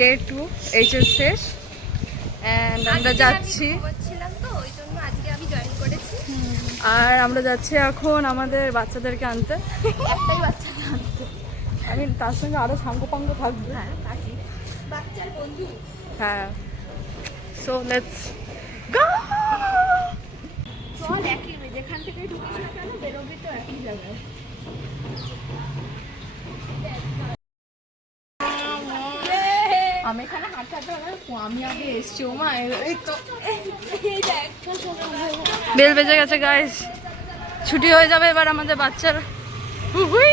Day 2 HS শেষ and আমরা যাচ্ছি আর আমরা যাচ্ছি এখন আমাদের বাচ্চাদেরকে আনতে। একটাই বাচ্চাকে আনতে, আমি তার সঙ্গে আরো সাঙ্গপাঙ্গ থাকবে। হ্যাঁ থাকি, বাচ্চার বন্ধু। হ্যাঁ, সো লেটস গো। চল একই যেখান থেকে ঢুকিস না কেন বেরোবি তো একই জায়গায়। আমি এখানে হাঁটাতে আমি আগে এসছি। ও মা এই তো এই দেখ বেল বেজে গেছে গাইস, ছুটি হয়ে যাবে এবার আমাদের বাচ্চার। হুই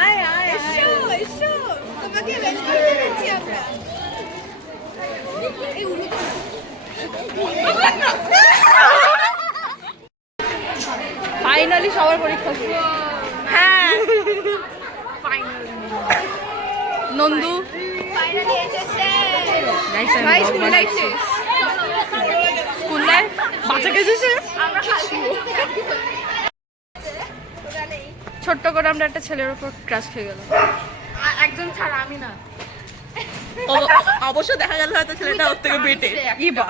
আয় আয় এসো এসো, তোমাকে ওয়েলকাম জানাচ্ছি আমরা। এই উনি ফাইনালি সবার পরীক্ষা শেষ। হ্যাঁ নন্দু ফাইনালি এসেছে। ভাই স্কুল লাইফ শেষ, স্কুল লাইফ বাচ্চা গেছে শেষ। আমরা খাচ্ছি ছোট্ট করে আমরা একটা ছেলের উপর ক্রাশ খেয়ে গেল, একজন ছাড়া, আমি না। অবশ্য দেখা গেল হয়তো ছেলেটা ওর থেকে বেটে।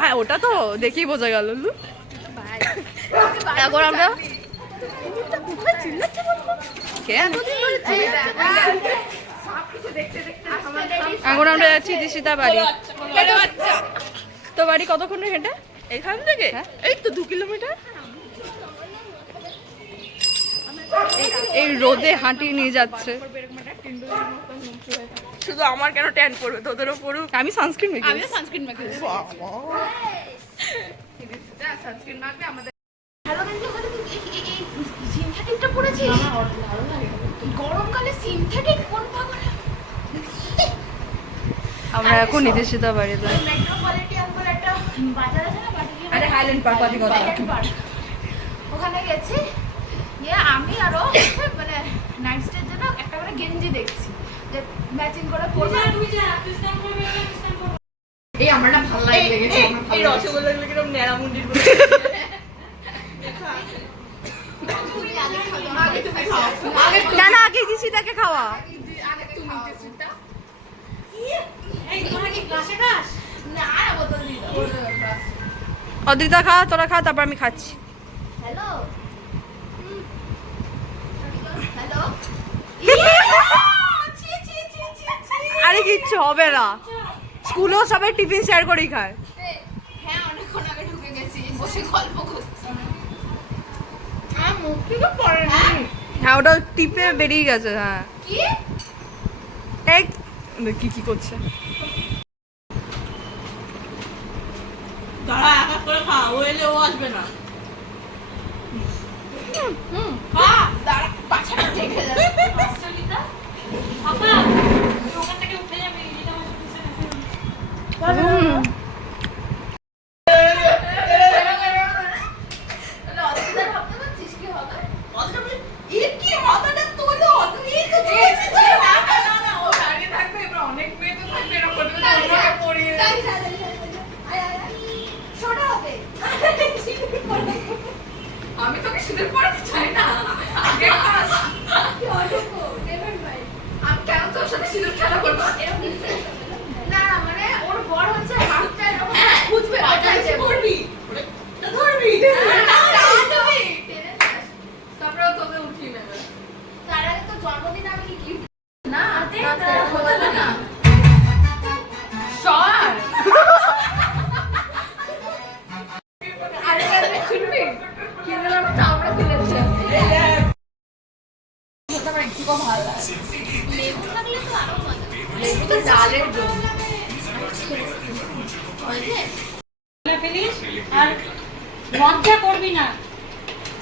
হ্যাঁ ওটা তো দেখেই বোঝা গেল। এখন আমরা এখন আমরা যাচ্ছি দিশিতা বাড়ি। তো বাড়ি কতক্ষণে হেঁটে? এখান থেকে এই তো 2 কিলোমিটার। এই রোদে হাঁটিয়ে নিয়ে যাচ্ছে। শুধু আমার কেন ট্যান পড়বে, তোদেরও পড়ুক। আমি সানস্ক্রিন মেখে আমিও সানস্ক্রিন মাখি। সানস্ক্রিন মাখলে আমাদের ভালো কিন্তু এই সিনথেটিকটা পড়েছিস? ভালো লাগে গরমকালে সিনথেটিক কোন পাগল। আমরা এখন নিদেশিতা বাড়ি যাই। মেট্রোপলিটন বলে একটা বাজার আছে না, বাটিকে আরে হাইল্যান্ড পার্ক পাতি কথা। ওখানে গেছি, গিয়ে আমি আরো মানে নাইট স্টের জন্য একটা করে গেঞ্জি দেখছি যে ম্যাচিং করে পরবো। এই আমার না ভালো লেগেছে। এই রসগোল্লাগুলো কিরকম ন্যাড়ামুন্ডির মতো। না না আগে দিশিতাকে খাওয়া। অদ্রিতা খা, তোরা খা, তারপর আমি খাচ্ছি। Hello hello. আরে কিচ্ছু হবে না, স্কুলেও সবাই টিফিন শেয়ার করেই খায়। হ্যাঁ অনেকক্ষণ আগে ঢুকে গেছি, বসে গল্প করছি। আমার মুখ থেকে পড়ে না। হ্যাঁ ওটা টিপে বেরিয়ে গেছে। হ্যাঁ কি এই কি কি করছে? দাঁড়া এক এক করে খা, ও এলে ও আসবে না। দাঁড়া পাছাটা দেখে যাবে। অস্ট্রেলিয়া আপা ওখান থেকে উঠে যাবে। আমি তোকে সিঁদুর পরাতে চাই না। আগে আমি কেন তোর সাথে সিঁদুর খেলা করবো? না মানে ওর বড় হচ্ছে হাতটা এরকম বুঝবে করবি ধরবি তারপরে তোকে উঠিয়ে নেবে। তার আগে তো জন্মদিন আমি কি গিফট না হলো না সর। আরে শুনবি কি দিলাম চামড়া তুলেছে। লেবু থাকলে তো আরো মজা। লেবু তো ডালের জন্য। ফেলিস আর লজ্জা করবি না,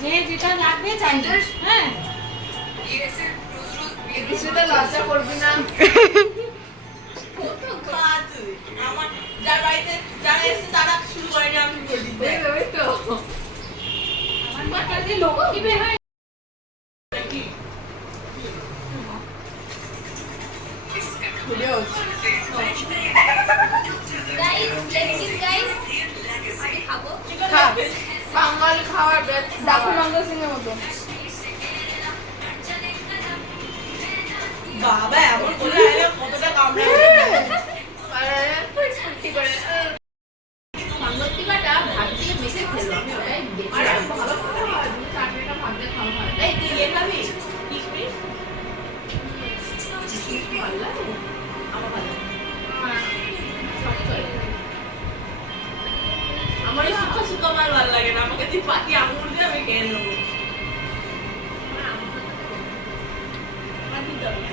যে যেটা লাগবে চাইবে। হ্যাঁ কিছুতে লজ্জা করবি না। আমার যার বাড়িতে যারা এসে তারা শুরু করেনি, আমি করে দিই। ওই তো আমার মাথা দিয়ে লোক কি বের হয়। Guys let's eat guys. আমি খাবো। খা। বাঙালি খাওয়ার বেস্ট ডাকু নন্দন সিং এর মতো। বাবা এমন করে আইলে কতটা কামড়ায় সাংবাদিকাটা ভাত দিয়ে মেখে খেলো আমি ওটাই দেখি। আরে ভালো করে হয়। চাটনিটা ভাত দিয়ে খাওয়া হয়। এই তুই এ খাবি কিশমিশ ভালো লাগে আমার ভালো লাগে। আমার এই শুকা শুকা মাল ভালো লাগে না, আমাকে তুই পাতি আঙুর দিয়ে আমি খেয়ে নেবো। আমার দিতে হবে না।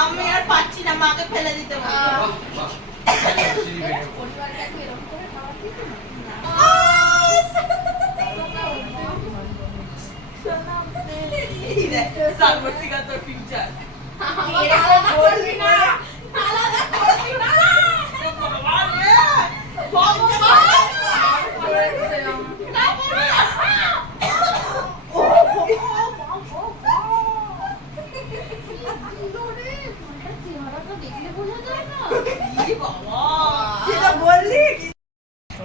আমি আর পাচ্ছি না, মাকে ফেলে দিতে বলবো। এই দেখ, সালবর্তিকা তোর ফিউচার। বলবি না আলাদা করবি না ভগবান রে, ভগবান। কি বাবা, যেটা বললি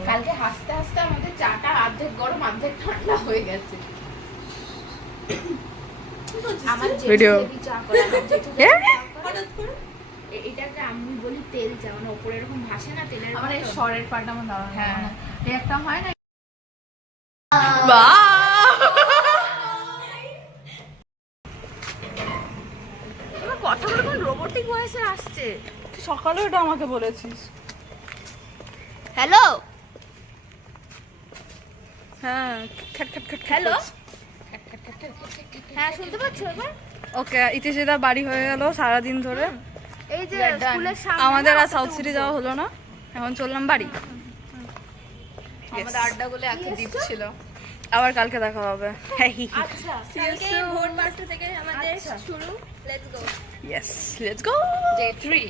কালকে হাসতে হাসতে আমাদের চাটা অর্ধেক গরম অর্ধেক ঠান্ডা হয়ে গেছে। আমার যে Video. চা করে আমার জেঠু যে হ্যাঁ? চা করে, হঠাৎ করে এটাকে আমি বলি তেল চা, মানে ওপরে এরকম ভাসে না তেলের আমার এই মতো। শরের পাটা আমার দারুণ লাগে। হ্যাঁ। এই একটা হয় না তোমার কথাগুলো কোন রোবোটিক ভয়েসে আসছে। সকালে ওটা আমাকে বলেছিস। হ্যালো হ্যাঁ, খ্যাট খ্যাট খ্যাট হ্যালো করছে। হ্যাঁ শুনতে পাচ্ছ এবার? ওকে, ইতিশিতা বাড়ি হয়ে গেল সারাদিন ধরে। এই যে We are done. স্কুলের সামনে আমাদের না, আর সাউথ সিটি যাওয়া হলো না, এখন চললাম বাড়ি। আমাদের আড্ডাগুলো এত ডিপ ছিল। আবার কালকে দেখা হবে। আচ্ছা কালকে ভোর 5টা থেকে আমাদের শুরু। Let's go. Yes, let's go. Day 3